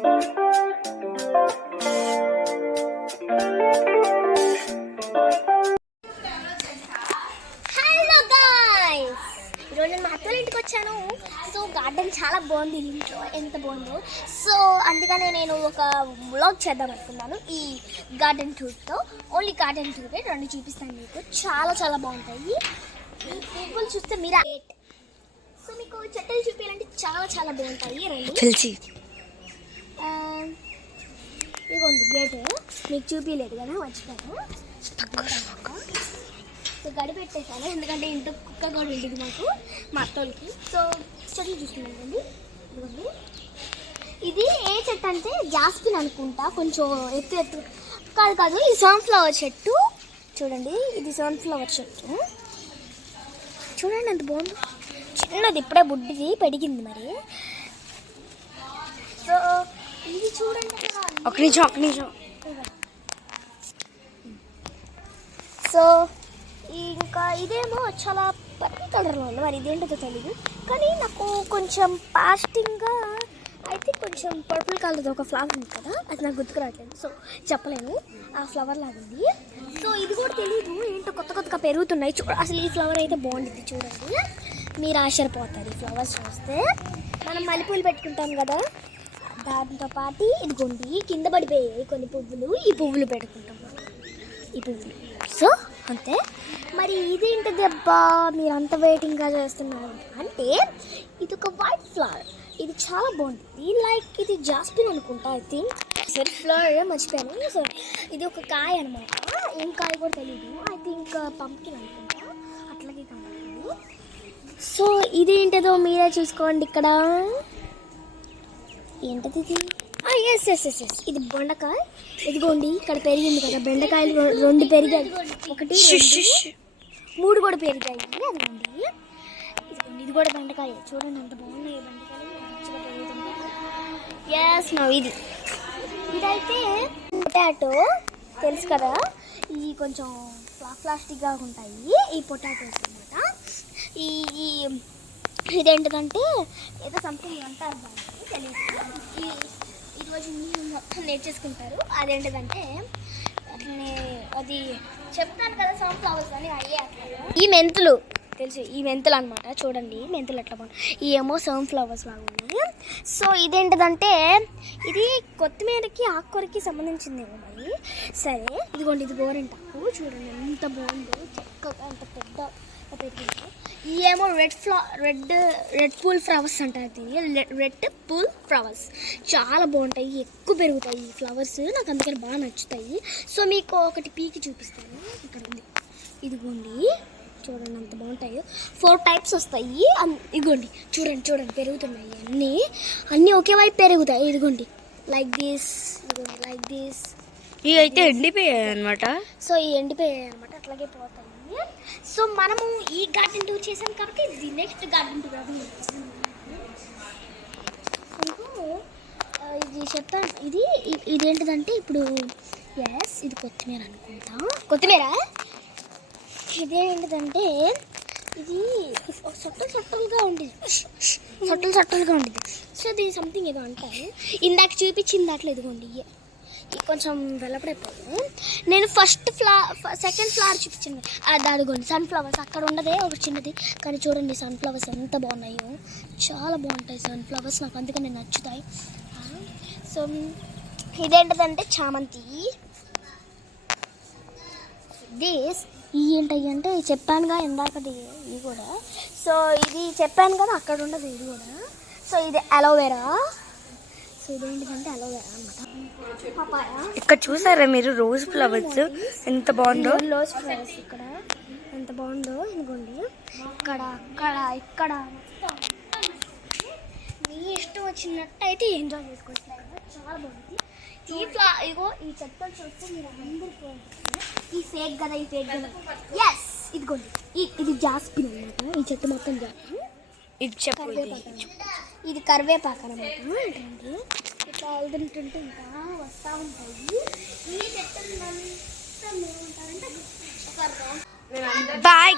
ఈరోజు నేను మా అత్తల ఇంటికి వచ్చాను. సో గార్డెన్ చాలా బాగుంది, ఇంట్లో ఎంత బాగుందో. సో అందుకనే నేను ఒక వ్లాగ్ చేద్దాం అనుకున్నాను ఈ గార్డెన్ టూర్తో. ఓన్లీ గార్డెన్ టూరే, రెండు చూపిస్తాను మీకు. చాలా చాలా బాగుంటాయి. ఈ పువ్వులు చూస్తే మీరా. సో మీకు చెట్టలు చూపించాలంటే చాలా చాలా బాగుంటాయి. రెండు ఇదిగోండి గేట్, మీకు చూపించలేదు కదా, మర్చిపోయాను. సో గడి పెట్టేశాను, ఎందుకంటే ఇంటి కుక్క కూడా ఉంటుంది మాకు, మా అత్తోళ్ళకి. సో చెట్లు చూసుకున్నానండి. ఇదిగోండి, ఇది ఏ చెట్టు అంటే జాస్మిన్ అనుకుంటా, కొంచెం ఎత్తు ఎత్తు కాదు, ఇది సన్ఫ్లవర్ చెట్టు. చూడండి, ఇది సన్ఫ్లవర్ చెట్టు. చూడండి ఎంత బాగుంది, చిన్నది, ఇప్పుడే బుడ్డిది పెరిగింది మరి. సో ఇది చూడండి, ఒక నిమిషం. సో ఇంకా ఇదేమో చాలా పర్పుల్ కలర్లో ఉంది, మరి ఇదేంటో తెలియదు. కానీ నాకు కొంచెం పాస్టింగ్గా అయితే కొంచెం పర్పుల్ కలర్ది ఒక ఫ్లవర్ ఉంది కదా, అది నాకు గుర్తుకు రావట్లేదు. సో చెప్పలేను, ఆ ఫ్లవర్ లాగా ఉంది. సో ఇది కూడా తెలియదు, ఏంటో కొత్తగా పెరుగుతున్నాయి. అసలు ఈ ఫ్లవర్ అయితే బాగుంటుంది, చూడండి, మీరు ఆశ్చర్యపోతారు ఈ ఫ్లవర్స్ చూస్తే. మనం మల్లెపూలు పెట్టుకుంటాం కదా, దాంతో పాటు ఇదిగోండి కింద పడిపోయాయి కొన్ని పువ్వులు, ఈ పువ్వులు పెట్టుకుంటాం ఈ పువ్వులు. సో అంతే. మరి ఇదేంటిది అబ్బా మీరు అంత వెయిటింగ్గా చేస్తున్నారు అంటే, ఇది ఒక వైట్ ఫ్లవర్. ఇది చాలా బాగుంటుంది, లైక్ ఇది జాస్మిన్ అనుకుంటా, ఐ థింక్. సరే ఫ్లవర్ మర్చిపోయాను. సో ఇది ఒక కాయ అనమాట, ఏం కాయ కూడా తెలియదు, ఐ థింక్ పంప్కిన్ అనుకుంటా, అట్లాగే కనబడుతుంది. సో ఇదేంటిదో మీరే చూసుకోండి. ఇక్కడ ఏంటది ఇది? ఎస్ ఇది బెండకాయ. ఇదిగోండి ఇక్కడ పెరిగింది కదా, బెండకాయలు రెండు పెరిగాయి, ఒకటి 3 కూడా పెరిగాయి. అదిగోండి, ఇదిగోండి ఇది కూడా బెండకాయ. చూడండి ఎంత బాగున్నాయి బెండకాయలు, మంచిగా పెరుగుతుంటాయి. ఎస్ ఇదైతే పొటాటో, తెలుసు కదా, ఇవి కొంచెం ప్లాస్టిక్గా ఉంటాయి ఈ పొటాటోస్ అనమాట. ఇదేంటిదంటే ఏదో సంథింగ్ అంటారు, దానికి తెలియదు. ఈరోజు మీరు మొత్తం నేర్చేసుకుంటారు. అదేంటిదంటే అది చెప్తాను కదా, సన్ఫ్లవర్స్ అని అయ్యే. ఈ మెంతులు తెలుసు, ఈ మెంతులు అనమాట. చూడండి మెంతులు ఎట్లా బాగుంది, ఈ ఏమో సన్ఫ్లవర్స్ లాగా ఉన్నాయి. సో ఇదేంటిదంటే ఇది కొత్తిమీరకి ఆకుకూరకి సంబంధించిందేమో మరి. సరే ఇదిగోండి, ఇది గోరింటాకు. చూడండి ఎంత బాగుందో, చక్కగా ఎంత పెద్ద పెరిగిందో. ఈ ఏమో రెడ్ పూల్ ఫ్లవర్స్ అంటారు దీన్ని, రెడ్ పూల్ ఫ్లవర్స్. చాలా బాగుంటాయి, ఎక్కువ పెరుగుతాయి ఈ ఫ్లవర్స్, నాకు అందుకని బాగా నచ్చుతాయి. సో మీకు ఒకటి పీకి చూపిస్తాను, ఇక్కడ ఉంది, ఇదిగోండి చూడండి ఎంత బాగుంటాయో. 4 టైప్స్ వస్తాయి. ఇదిగోండి చూడండి పెరుగుతున్నాయి, అన్నీ ఒకే వైపు పెరుగుతాయి. ఇదిగోండి లైక్ దిస్, ఇదిగోండి లైక్ దిస్. ఇవి అయితే ఎండిపోయాయి అనమాట. సో ఈ ఎండిపోయాయి అనమాట, అట్లాగే పోతాయి. సో మనము ఈ గార్డెన్ టూర్ చేసాం కాబట్టి ఇది నెక్స్ట్ గార్డెన్ టూర్ అది ఇది చెప్తాను. ఇదేంటిదంటే ఇప్పుడు ఇది కొత్తిమీర అనుకుంటా, కొత్తిమీర. ఇదేంటిదంటే ఇది సట్టలుగా ఉండేది, సట్టలుగా ఉండేది. సో దీని సంథింగ్ ఏదో అంటారు, ఇందాక చూపించింది దాంట్లో. ఇదిగోండి కొంచెం వెల్లపడైపోయింది. నేను సెకండ్ ఫ్లవర్ చూపించాను, అది అదిగోండి సన్ఫ్లవర్స్. అక్కడ ఉండదే ఒక చిన్నది, కానీ చూడండి సన్ఫ్లవర్స్ ఎంత బాగున్నాయో, చాలా బాగుంటాయి సన్ఫ్లవర్స్, నాకు అందుకని నచ్చుతాయి. సో ఇదేంటిదంటే చామంతి. ఏంటి అంటే చెప్పానుగా ఇందాకది, ఇవి కూడా. సో ఇది చెప్పాను కదా, అక్కడ ఉండదు ఇది కూడా. సో ఇది అలోవెరా. సో ఇదేంటిదంటే అలోవెరా అనమాట. ఇక్కడ చూసారా మీరు రోజ్ ఫ్లవర్స్ ఎంత బాగుందో, రోజ్ ఫ్లవర్స్ ఇక్కడ ఎంత బాగుందో. ఇదిగోండి ఇక్కడ మీ ఇష్టం వచ్చినట్టు అయితే ఎంజాయ్ చేసుకోవచ్చు, చాలా బాగుంది. ఈ చెట్టులు చూస్తే మీరు అందరికీ ఈ ఫేక్ కదా, ఎస్ ఇదిగోండి ఇది జాస్మిన్ అనమాట. ఈ చెట్టు మొత్తం జాస్మిన్. ఇది కరివేపాకు అనమాట. ఇట్లా వెళ్తుంటుంటే ఇంకా వస్తూ ఉంటాయి ఈ చెట్టులు. బాయ్.